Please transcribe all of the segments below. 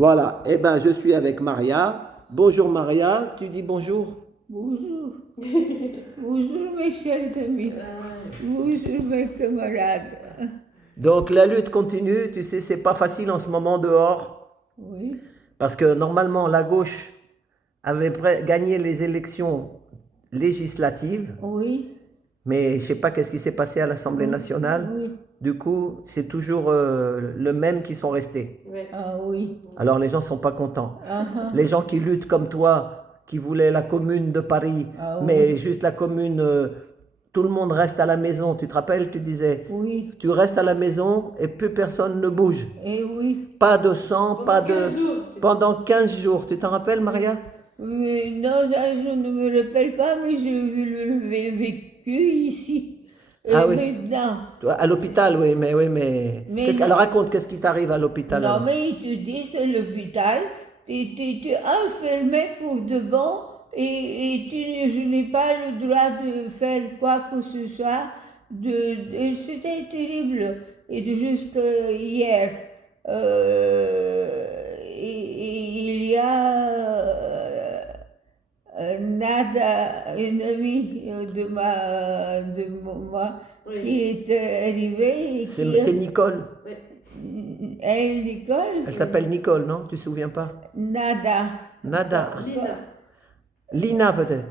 Voilà, eh bien je suis avec Maria. Bonjour Maria, tu dis bonjour? Bonjour. Bonjour mes chers amis. Bonjour mes camarades. Donc la lutte continue, tu sais, c'est pas facile en ce moment dehors, Oui, parce que normalement la gauche avait gagné les élections législatives, oui, mais je sais pas qu'est-ce qui s'est passé à l'Assemblée oui, nationale. oui. Du coup, c'est toujours le même qui sont restés. Ah oui. Alors les gens sont pas contents. Ah, Les gens qui luttent comme toi, qui voulaient la commune de Paris, ah mais oui. juste la commune, tout le monde reste à la maison. Tu te rappelles, tu disais, Oui. tu restes à la maison et plus personne ne bouge. Et oui. Pas de sang, pas de... 15 jours. Pendant 15 jours. Tu t'en rappelles, Maria? Mais non, ça, je ne me rappelle pas, mais j'ai vu le vécu ici. Et Ah oui. maintenant. Toi, à l'hôpital, oui, mais... Mais Qu'est-ce non. qu'elle raconte? Qu'est-ce qui t'arrive à l'hôpital Non, alors? mais il te dit, c'est l'hôpital, tu es enfermé pour de bon je n'ai pas le droit de faire quoi que ce soit. C'était terrible. Et jusqu'à hier, il y a Nada, une amie de moi Oui. qui est arrivée et C'est Nicole. elle, Nicole, Elle s'appelle Nicole, non? Tu te souviens pas? Nada. Nada. Lina. Lina peut-être.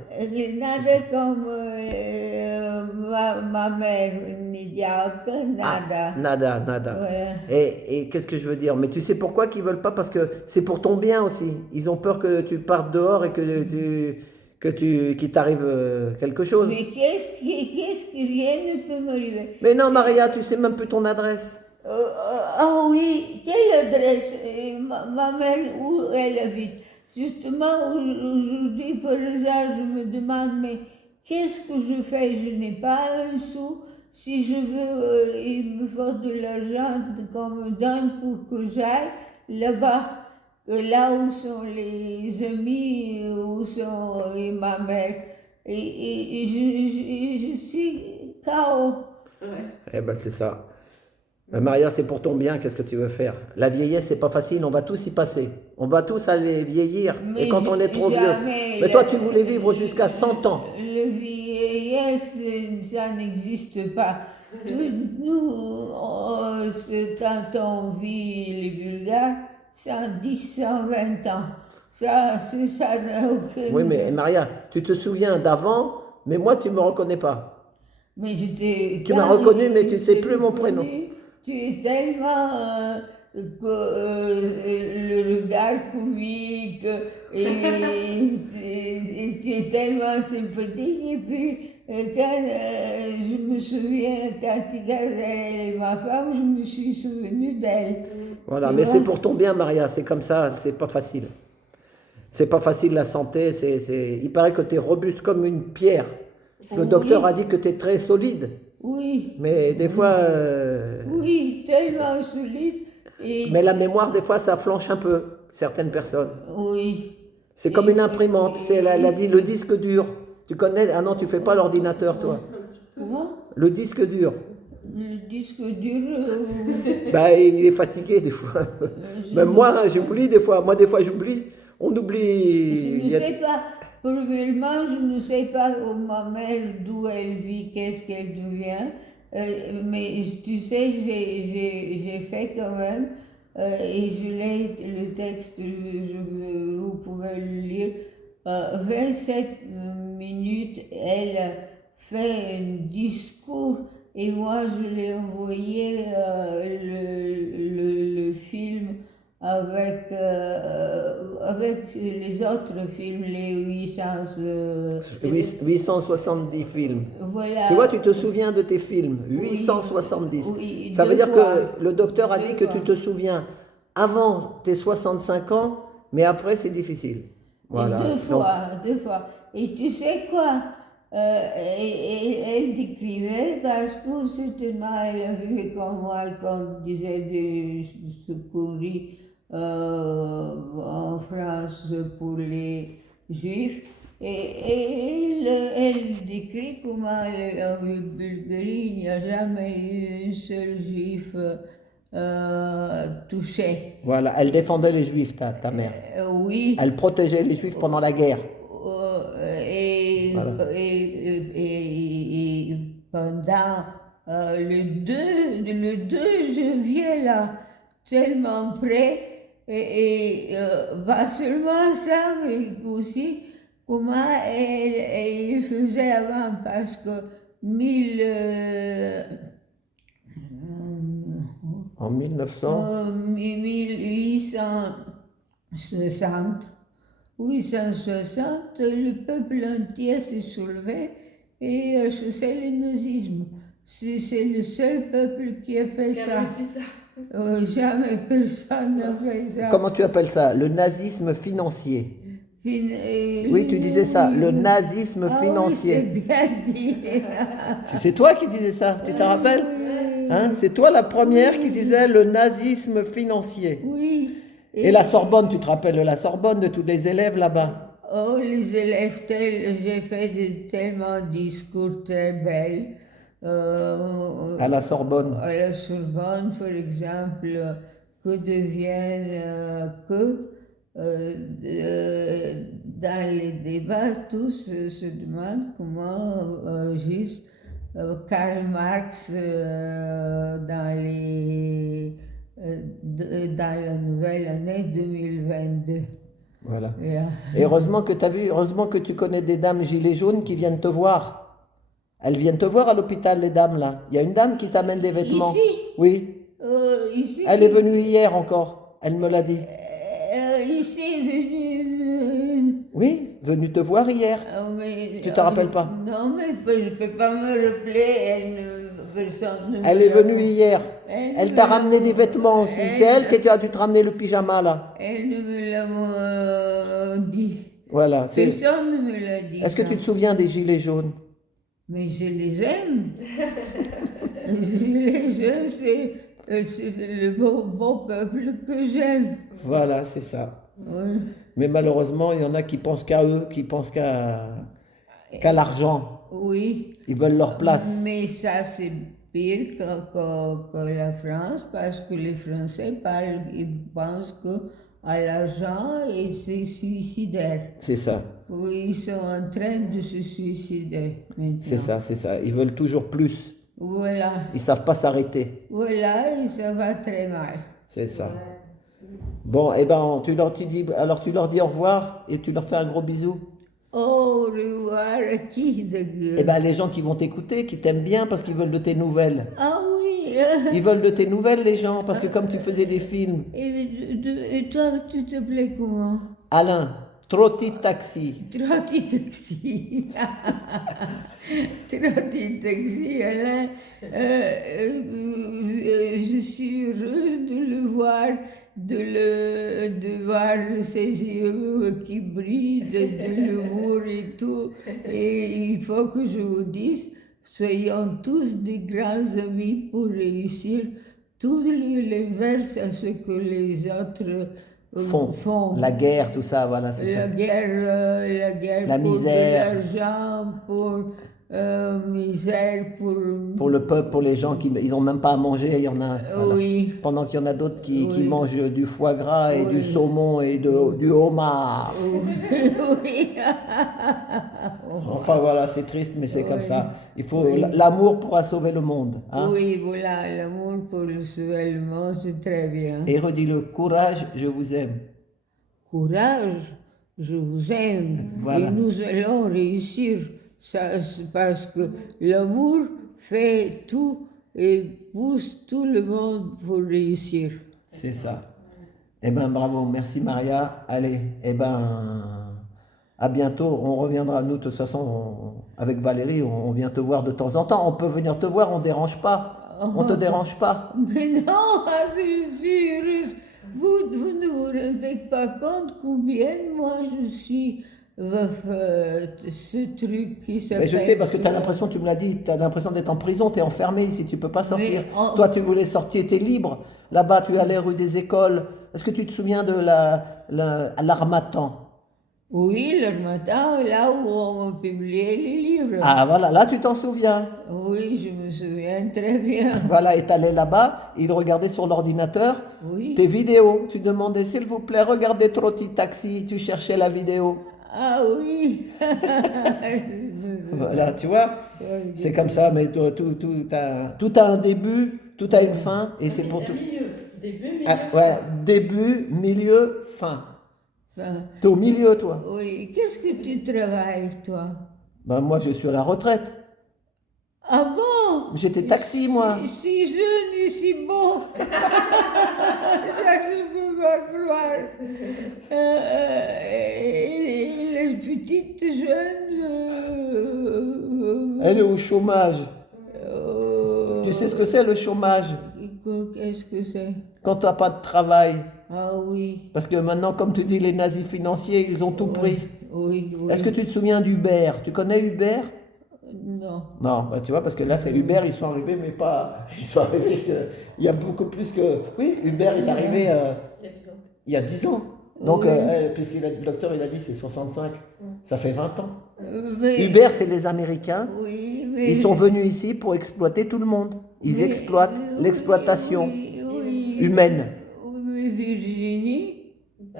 Nada comme ma mère, Nidiak, Nada. Ah, nada, nada. Voilà. Et qu'est-ce que je veux dire? Mais tu sais pourquoi qu'ils veulent pas? Parce que c'est pour ton bien aussi. Ils ont peur que tu partes dehors et qu'il t'arrive quelque chose. Mais qu'est-ce que rien ne peut m'arriver? Mais non, Maria, tu sais même plus ton adresse. Ah oui, quelle adresse? Ma mère, où elle habite? Justement, aujourd'hui, par hasard, je me demande, mais qu'est-ce que je fais? Je n'ai pas un sou. Si je veux, il me faut de l'argent qu'on me donne pour que j'aille là-bas, là où sont les amis, où sont ma mère. Et je suis KO. Ouais. Eh ben c'est ça. Mais Maria, c'est pour ton bien, qu'est-ce que tu veux faire? La vieillesse, c'est pas facile, on va tous y passer. On va tous aller vieillir. Mais et quand on est trop vieux. jamais Mais toi, tu voulais vivre jusqu'à 100 ans. Le vieillesse, ça n'existe pas. Nous, quand on vit les Bulgares, 110, 120 ans. Ça n'a aucun... Oui, mais Maria, tu te souviens d'avant, mais moi, tu me reconnais pas. Mais j'étais... Tu m'as reconnu, mais tu ne sais plus mon prénom. Tu es tellement... le regard comique et tu es tellement sympathique. Et puis, quand je me souviens, quand tu gardais ma femme, je me suis souvenue d'elle. Voilà, Tu mais vois? c'est pour ton bien, Maria, c'est comme ça, c'est pas facile. C'est pas facile la santé, il paraît que tu es robuste comme une pierre. Le Oui. docteur a dit que tu es très solide, Oui, mais des fois... oui, tellement solide. Et Mais la mémoire, des fois, ça flanche un peu, certaines personnes. oui. C'est comme une imprimante, elle a dit le disque dur. Tu connais? Ah non, tu fais pas l'ordinateur, toi. Comment? Le disque dur. Le disque dur. Bah, il est fatigué des fois. Même moi, j'oublie des fois. Moi, des fois, j'oublie. On Je oublie. ne sais pas, premièrement, je ne sais pas ma mère d'où elle vit, qu'est-ce qu'elle devient, mais tu sais, j'ai fait quand même, et je l'ai, le texte, vous pouvez le lire, 27 minutes, elle fait un discours, et moi je l'ai envoyé le film avec les autres films, les 800... 870 films. voilà. Tu vois, tu te souviens de tes films. Oui. 870. Oui, Ça veut deux dire fois. que le docteur a Deux dit que fois. tu te souviens avant tes 65 ans, mais après, c'est difficile. Voilà. Et deux fois. Et tu sais quoi? Elle décrivait parce que certainement elle a vu comme moi qu'on disait de secourir en France pour les Juifs. Et elle décrit comment en Bulgarie il n'y a jamais eu un seul Juif touchait. Voilà, elle défendait les juifs, ta mère. Oui. Elle protégeait les juifs pendant la guerre. Voilà. Et pendant le 2 janvier, là, tellement près, pas seulement ça, mais aussi comment elle faisait avant, parce que En 1900, 1860, le peuple entier s'est soulevé et chassé le nazisme. C'est le seul peuple qui a fait ça. Jamais personne n'a fait ça. comment tu appelles ça? Le nazisme financier. Oui, tu disais ça, le nazisme financier. Oui, c'est bien dit. C'est toi qui disais ça, tu te rappelles? Hein? C'est toi la première qui disait le nazisme financier. Oui. Et la Sorbonne, tu te rappelles de la Sorbonne, de tous les élèves là-bas? Oh, les élèves, j'ai fait tellement de discours très belles. À la Sorbonne. À la Sorbonne, par exemple, que deviennent dans les débats, tous se demandent comment juste Karl Marx dans la nouvelle année 2022. Voilà. Et heureusement que tu as vu, heureusement que tu connais des dames gilets jaunes qui viennent te voir. Elles viennent te voir à l'hôpital, les dames là. Il y a une dame qui t'amène des vêtements. Ici? Oui. Ici? Elle est venue hier encore. Elle me l'a dit. Ici, venue. Oui, venue te voir hier. Tu te rappelles pas? Non, mais je ne peux pas me rappeler. Elle est venue hier. Elle t'a ramené des vêtements aussi. C'est elle qui a dû te ramener le pyjama là. Elle ne me l'a dit. Voilà. Personne ne me l'a dit. Est-ce que tu te souviens des gilets jaunes? Mais je les aime. Les gilets jaunes, c'est le beau peuple que j'aime. Voilà, c'est ça. Oui. Mais malheureusement, il y en a qui pensent qu'à eux, qui pensent qu'à l'argent. Oui. Ils veulent leur place. Mais ça, c'est pire que la France, parce que les Français parlent, ils pensent qu'à l'argent et c'est suicidaire. C'est ça. Oui, ils sont en train de se suicider maintenant. C'est ça, c'est ça. Ils veulent toujours plus. Voilà. Ils savent pas s'arrêter. Voilà, et ça va très mal. C'est ça. Bon, eh ben, tu leur dis au revoir et tu leur fais un gros bisou. Au revoir à qui de Eh ben, les gens qui vont t'écouter, qui t'aiment bien parce qu'ils veulent de tes nouvelles. Ah oui. Ils veulent de tes nouvelles, les gens, parce que comme tu faisais des films. Et toi, tu te plais comment? Alain, Trotti Taxi. Trotti Taxi. Trotti Taxi, Alain. Je suis heureuse de le voir, de voir ses yeux qui brillent, de l'humour et tout. Et il faut que je vous dise, soyons tous des grands amis pour réussir tout l'inverse à ce que les autres font. La guerre, tout ça, voilà, c'est ça. La guerre la pour misère. de l'argent, pour misère, pour le peuple, pour les gens qui ils n'ont même pas à manger. Il y en a, voilà. Oui. Pendant qu'il y en a d'autres qui Oui. mangent du foie gras et Oui. du saumon et du homard. Oui. Enfin voilà, c'est triste, mais c'est Oui. comme ça. Il faut Oui. l'amour pourra sauver le monde. Hein? Oui, voilà, l'amour pour le sauver le monde, c'est très bien. Et redis-le, courage, je vous aime. Courage, je vous aime. Voilà. Et nous allons réussir. Ça, c'est parce que l'amour fait tout et pousse tout le monde pour réussir. C'est ça. Eh ben bravo, merci Maria. Allez, eh ben à bientôt. On reviendra, nous de toute façon, avec Valérie, on vient te voir de temps en temps. On peut venir te voir, on ne dérange pas. On ne te dérange pas. Mais non, je suis heureuse. Vous ne vous rendez pas compte combien moi je suis ce truc qui s'appelle... Mais je sais, parce que tu as l'impression, tu me l'as dit, tu as l'impression d'être en prison, tu es enfermé ici, tu ne peux pas sortir. Toi, tu voulais sortir, tu es libre. Là-bas, tu es allé rue des Écoles. Est-ce que tu te souviens de l'Harmattan? Oui, le matin, là où on publiait les livres. Ah voilà, là tu t'en souviens. Oui, je me souviens très bien. Voilà, et t'allais là-bas, il regardait sur l'ordinateur Oui. tes vidéos. Tu demandais, s'il vous plaît, regardez Trotti Taxi, tu cherchais la vidéo. Ah oui. Je me souviens. Voilà, tu vois, c'est comme ça, mais tout a un début, tout a une fin, et c'est pour tout. Milieu. Début, milieu, Ah, fin. ouais, début, milieu, fin. Enfin, T'es au milieu, toi. oui. Qu'est-ce que tu travailles, toi? Ben, moi, je suis à la retraite. Ah bon? J'étais taxi, moi. Si jeune et si beau. Ça, je ne peux pas croire. Et les petites jeunes. Elle est au chômage. euh, Tu sais ce que c'est, le chômage? Qu'est-ce que c'est? Quand tu n'as pas de travail. Ah oui. Parce que maintenant, comme tu dis, les nazis financiers, ils ont tout pris. Oui, oui. Est-ce que tu te souviens d'Uber? Tu connais Uber? Non. Non, bah tu vois, parce que là, c'est Uber, ils sont arrivés, mais pas. Ils sont arrivés. Il y a beaucoup plus que. Oui, Uber est arrivé Il y a 10 ans. il y a 10 ans. Donc, Oui. le docteur, il a dit c'est 65. Ça fait 20 ans. Mais- Uber, c'est les Américains. Oui, mais. Ils sont venus ici pour exploiter tout le monde. Ils mais- exploitent l'exploitation oui. humaine. Oui, Virginie,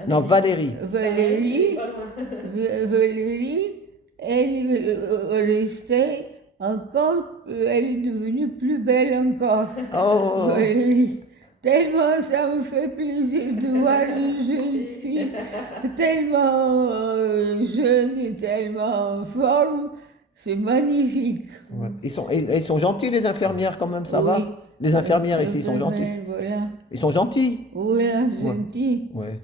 Non, Valérie. Valérie, Pas loin. Valérie, elle restait encore, elle est devenue plus belle encore. Oh, Valérie. Tellement ça me fait plaisir de voir une jeune fille tellement jeune et tellement en forme. C'est magnifique. ouais. Ils sont gentils, les infirmières, quand même, ça Oui. va? Les infirmières ici, ils sont gentils. Voilà, Ils sont gentils. voilà, gentil. Ouais.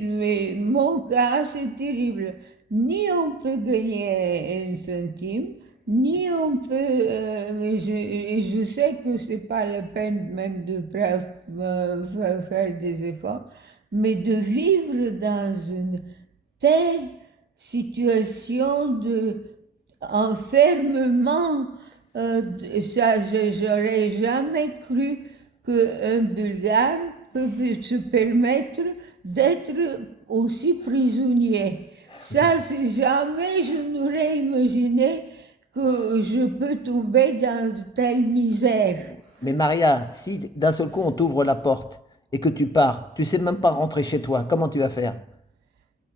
Mais mon cas, c'est terrible. Ni on peut gagner un centime, ni on peut. Mais je sais que c'est pas la peine même de faire des efforts, mais de vivre dans une telle situation d'enfermement, ça, j'aurais jamais cru qu'un Bulgare peut se permettre d'être aussi prisonnier. Ça, c'est jamais je n'aurais imaginé que je peux tomber dans de telle misère. Mais Maria, si d'un seul coup on t'ouvre la porte et que tu pars, tu sais même pas rentrer chez toi, comment tu vas faire?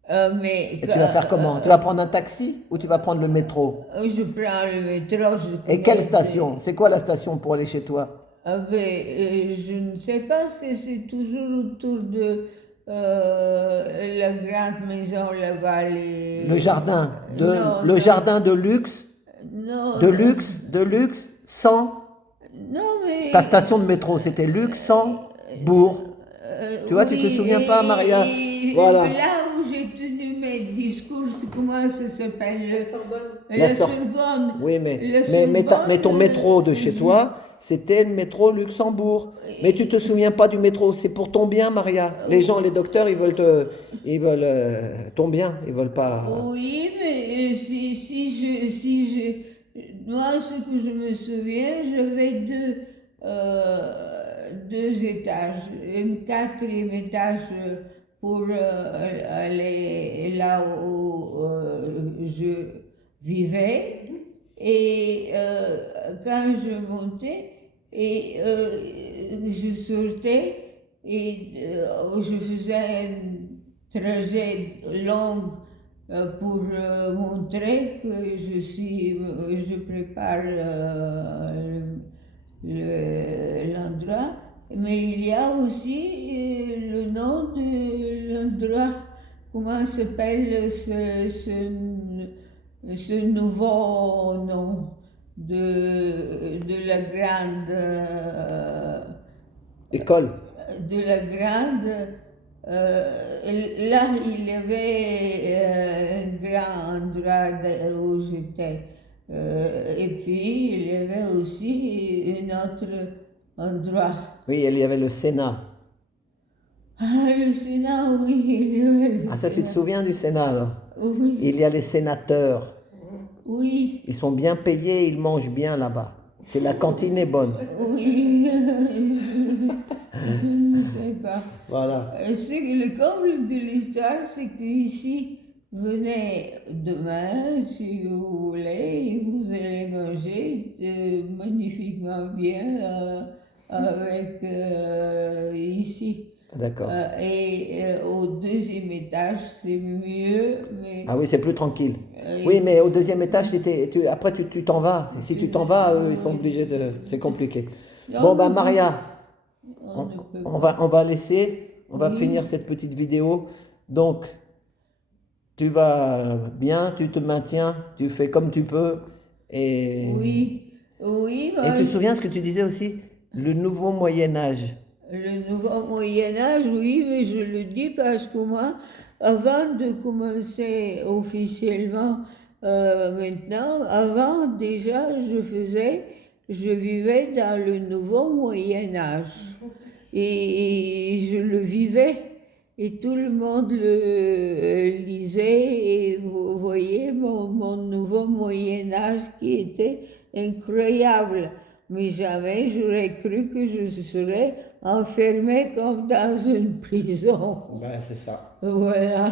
Mais Et tu vas faire comment? Tu vas prendre un taxi ou tu vas prendre le métro? je prends le métro. Et quelle station? C'est quoi la station pour aller chez toi? Je ne sais pas si c'est toujours autour de la grande maison là-bas. Le jardin Non, le non. jardin de luxe, Non, de non. luxe, sans. Non, mais. Ta station de métro, c'était Luxembourg. Tu vois, tu te souviens pas, Maria? Voilà. Là où j'ai tenu mes discours, comment ça s'appelle? La La Sor- Sorbonne. Oui, La mais ton Sorbonne, métro de chez toi, c'était le métro Luxembourg. Mais tu te souviens pas du métro, c'est pour ton bien, Maria. Les gens, les docteurs, ils veulent ton bien, ils veulent pas. Oui, mais moi, ce que je me souviens, j'avais deux étages, un quatrième étage pour aller là où je vivais. Et quand je montais, et je sortais, et je faisais un trajet long pour montrer que je prépare l'endroit. Mais il y a aussi le nom de l'endroit, comment s'appelle ce nouveau nom de la grande. École. De la grande. Là, il y avait un grand endroit où j'étais. Et puis, il y avait aussi un autre endroit. Oui, il y avait le Sénat. Ah, le Sénat, oui. Il y avait le Ah, ça, tu te Sénat. souviens du Sénat, alors? Oui, Il y a les sénateurs. oui, Ils sont bien payés, ils mangent bien là-bas. C'est la cantine est bonne. oui. Je ne sais pas. Voilà. C'est que le comble de l'histoire, c'est qu'ici, venez demain, si vous voulez, et vous allez manger magnifiquement bien avec ici. D'accord. Au deuxième étage, c'est mieux, mais Ah oui, c'est plus tranquille. euh, Oui, mais au deuxième étage, après tu t'en vas. Si tu t'en vas, eux, ils sont obligés de. C'est compliqué. non, Bon, ben non, Maria, on ne peut on va laisser, on va Oui. finir cette petite vidéo. Donc, tu vas bien, tu te maintiens, tu fais comme tu peux. Et, Oui, oui, et tu te souviens ce que tu disais aussi? Le nouveau Moyen-Âge. le nouveau Moyen-Âge, oui, mais je le dis parce que moi, avant de commencer officiellement maintenant, avant déjà, je vivais dans le nouveau Moyen-Âge. Et je le vivais. Et tout le monde le lisait et vous voyez mon nouveau Moyen-Âge qui était incroyable. Mais jamais j'aurais cru que je serais enfermée comme dans une prison. Ben, c'est ça. Voilà.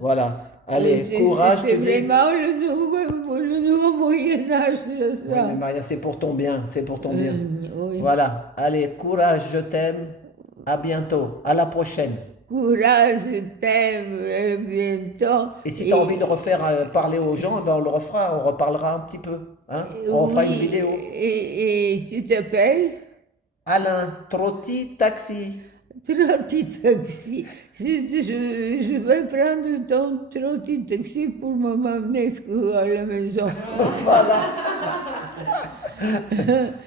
Voilà. Allez, courage, C'est tu dis. vraiment le nouveau Moyen-Âge, c'est Oui, mais ça. Maria, c'est pour ton bien, c'est pour ton bien. Oui. Voilà. Allez, courage, je t'aime. À bientôt. À la prochaine. Courage, je t'aime, à bientôt. Et si tu as envie de refaire parler aux gens, eh ben on le refera, on reparlera un petit peu. Hein? On refera une Oui, vidéo. et tu t'appelles Alain, Trotti, taxi. Trotti Taxi. Je vais prendre ton Trotti Taxi pour m'emmener à la maison.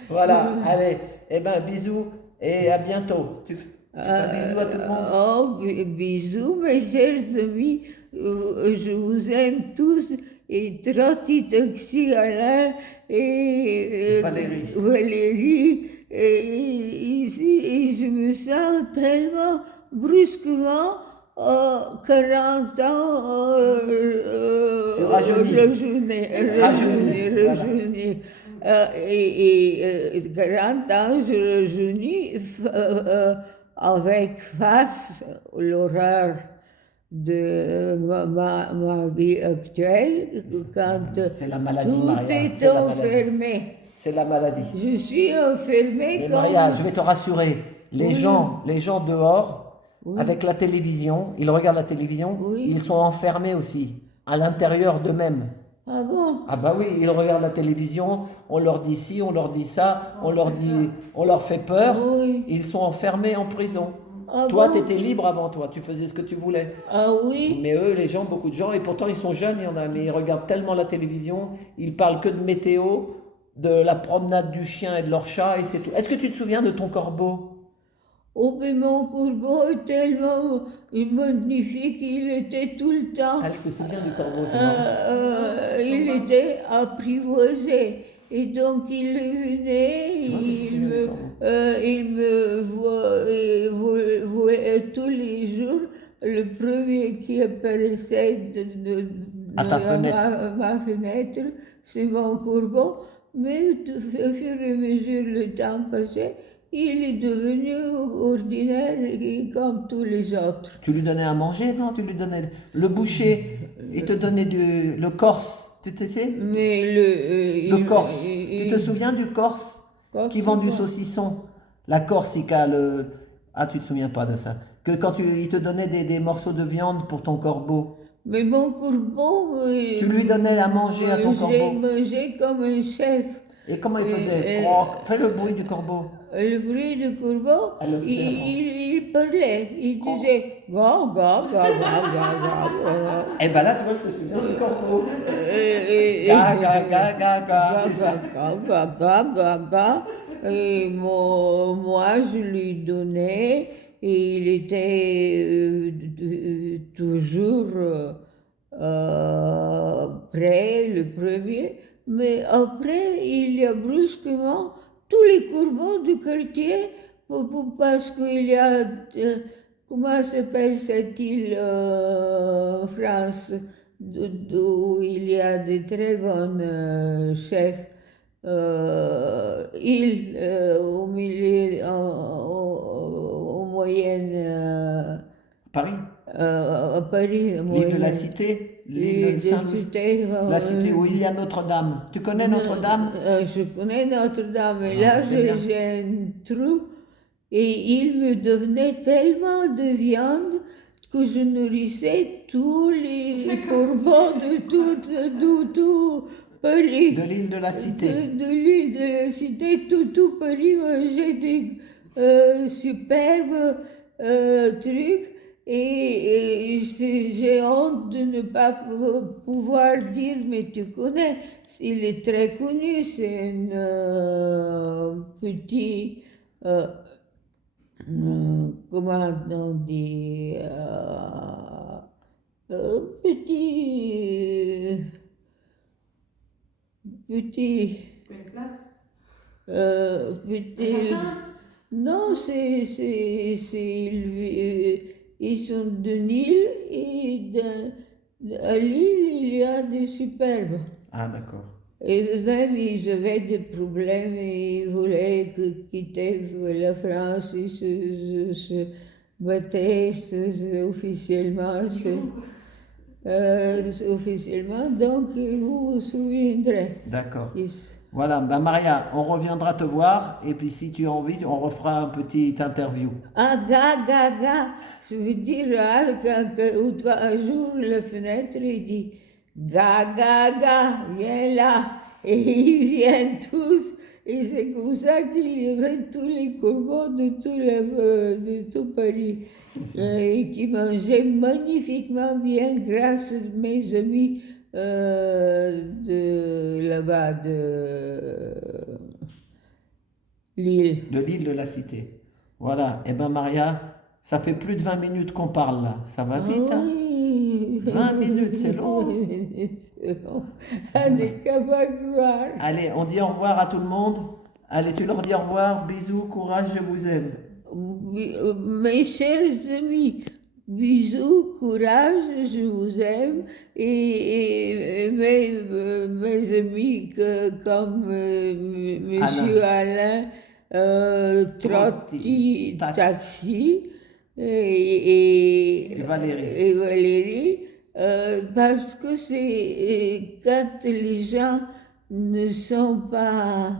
Voilà, allez. Eh ben bisous et à bientôt. Tu fais un bisou à tout le monde. Oh, bisous, mes chers amis. Je vous aime tous. Et Trotti Taxi Alain et Valérie. Et je me sens tellement brusquement 40 ans Tu rajeunis. rajeunis. 40 ans, je rajeunis avec face l'horreur de ma vie actuelle, quand C'est la maladie, tout Maria. est C'est la maladie. enfermé. C'est la maladie. Je suis enfermée Mais comme... Maria, je vais te rassurer. Les Oui. gens dehors, Oui. avec la télévision, ils regardent la télévision, Oui. ils sont enfermés aussi, à l'intérieur d'eux-mêmes. Ah bon? Ah bah oui, ils regardent la télévision, on leur dit ci, on leur dit ça, on leur fait peur, Oui. ils sont enfermés en prison. Ah Toi, bon? tu étais libre avant toi, tu faisais ce que tu voulais. Ah oui? Mais eux, les gens, beaucoup de gens, et pourtant ils sont jeunes, il y en a, mais ils regardent tellement la télévision, ils parlent que de météo, de la promenade du chien et de leur chat, et c'est tout. Est-ce que tu te souviens de ton corbeau? Oh, mais mon corbeau est tellement magnifique, il était tout le temps... Elle se souvient du corbeau, c'est marrant. il était apprivoisé. Et donc il venait, il me voit tous les jours, le premier qui apparaissait À ta fenêtre. ma fenêtre, c'est mon corbeau. Mais au fur et à mesure le temps passait, il est devenu ordinaire comme tous les autres. Tu lui donnais à manger? Non, tu lui donnais le boucher, il te donnait le corse, tu sais? Mais Le corse. Tu te souviens du corse qui vend du saucisson? La Corsica, Ah, tu te souviens pas de ça? Que quand il te donnait des morceaux de viande pour ton corbeau. Mais mon corbeau... Tu lui donnais à manger à ton J'ai corbeau. mangé comme un chef. Et comment il faisait? Croc. Fais le bruit du corbeau. Le bruit du corbeau, Elle le faisait il parlait, il disait ga ga ga ga ga ga. Et ben là, tu vois, il se souvient du corbeau. Et Ga, ga, ga, ga, ga, c'est ça. ga ga ga ga. Et moi, je lui donnais, et il était toujours prêt, le premier. Mais après, il y a brusquement tous les corbeaux du quartier, parce qu'il y a, comment s'appelle cette île en France, où il y a de très bons chefs, île au milieu, au moyenne Paris, à Paris. l'île de la moyenne. Cité, L'île l'île de Saint-Louis, la cité où il y a Notre-Dame. Tu connais Notre-Dame? Je connais Notre-Dame, et Ah, là c'est bien. j'ai un trou et il me donnait tellement de viande que je nourrissais tous les corbeaux de tout Paris. De l'île de la Cité. De l'île de la Cité, tout Paris mangeait des superbes trucs. Et j'ai honte de ne pas pouvoir dire, mais tu connais, il est très connu, c'est un petit, comment on dit, petit, Une place. petit, Un jardin. non, ils sont d'une île et à l'île il y a des superbes. Ah, d'accord. Et même ils avaient des problèmes et ils voulaient quitter la France, ils se battaient officiellement. Officiellement, donc vous vous souviendrez. D'accord. Ils- Voilà, ben Maria, on reviendra te voir et puis si tu as envie, on refera un petit interview. Ah, ga, ça veut dire, un jour, la fenêtre, il dit, ga, viens là. Et ils viennent tous, et c'est comme ça qu'il y avait tous les corbeaux de tout Paris, et qui mangeaient magnifiquement bien grâce à mes amis de là-bas, de Lille. De l'île de la Cité. Voilà, et ben Maria, ça fait plus de 20 minutes qu'on parle là. Ça va vite, hein? Oui. 20 minutes, c'est long. C'est long. On n'est qu'à pas croire. Allez, on dit au revoir à tout le monde. Allez, tu leur dis au revoir. Bisous, courage, je vous aime. Oui, mes chers amis, bisous, courage, je vous aime. Et mes amis comme Monsieur Alain, Trotti, Taxi et Valérie, parce que c'est quand les gens ne sont pas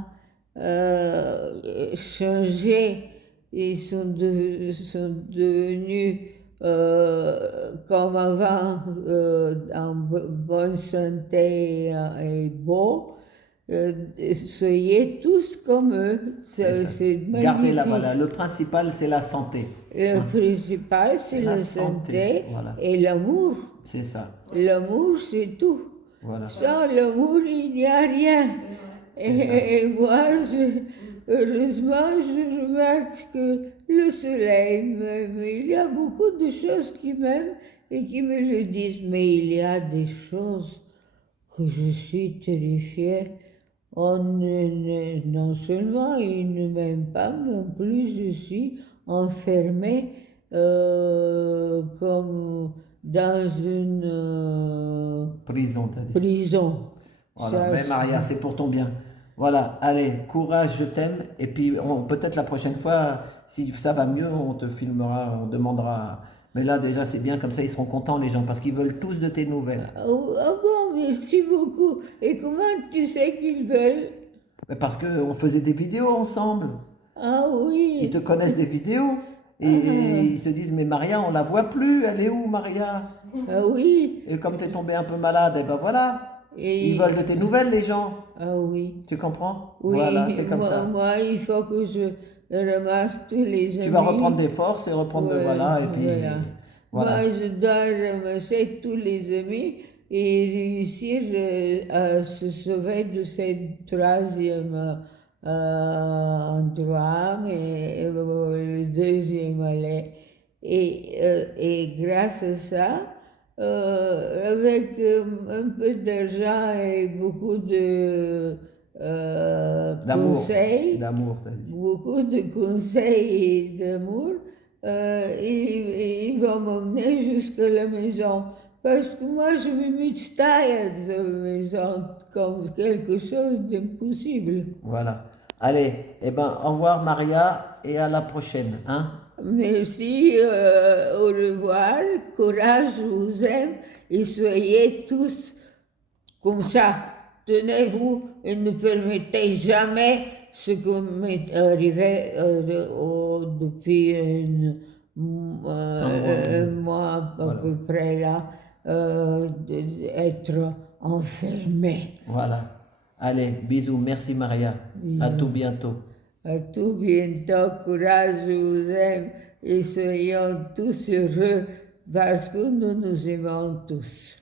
changés, ils sont devenus comme avant, en bonne santé et beaux. Soyez tous comme eux. C'est magnifique. Gardez-la, voilà. Le principal, c'est la santé. Le principal, c'est la santé voilà. et l'amour. C'est ça. L'amour, c'est tout. Voilà. Sans l'amour, il n'y a rien. Et moi, heureusement, je remarque que le soleil m'aime. Il y a beaucoup de choses qui m'aiment et qui me le disent. Mais il y a des choses que je suis terrifiée. Non seulement il ne m'aime pas, mais en plus je suis enfermée comme dans une prison, t'as dit. Prison. Voilà, mais Maria, c'est pour ton bien. Voilà, allez, courage, je t'aime. Et puis, peut-être la prochaine fois, si ça va mieux, on te filmera, on demandera. Mais là, déjà, c'est bien, comme ça, ils seront contents, les gens, parce qu'ils veulent tous de tes nouvelles. Oh, bon, merci beaucoup. Et comment tu sais qu'ils veulent? Parce qu'on faisait des vidéos ensemble. Ah oui. Ils te connaissent des vidéos. Et ils se disent, mais Maria, on la voit plus. Elle est où, Maria? Ah oui. Et comme tu es tombée un peu malade, et ben voilà. Ils veulent de tes nouvelles, les gens. Ah oui. Tu comprends? Oui, voilà, c'est comme ça. Moi, il faut que je ramasse tous les amis. Tu vas reprendre des forces et reprendre le voilà. Et puis, voilà. Moi, je dois ramasser tous les amis et réussir à se sauver de cette troisième endroit, mais le deuxième allait. Et grâce à ça, avec un peu d'argent et beaucoup de conseils, beaucoup de conseils et d'amour, ils vont m'emmener jusqu'à la maison. Parce que moi, je me mystère de la maison comme quelque chose d'impossible. Voilà. Allez, eh ben, au revoir Maria et à la prochaine. Hein? Merci, au revoir, courage, je vous aime et soyez tous comme ça. Tenez-vous et ne permettez jamais ce qui m'est arrivé depuis un mois à Voilà. peu près là, d'être enfermé. Voilà. Allez, bisous. Merci Maria. À tout bientôt. À tout bientôt, courage, je vous aime et soyons tous heureux parce que nous nous aimons tous.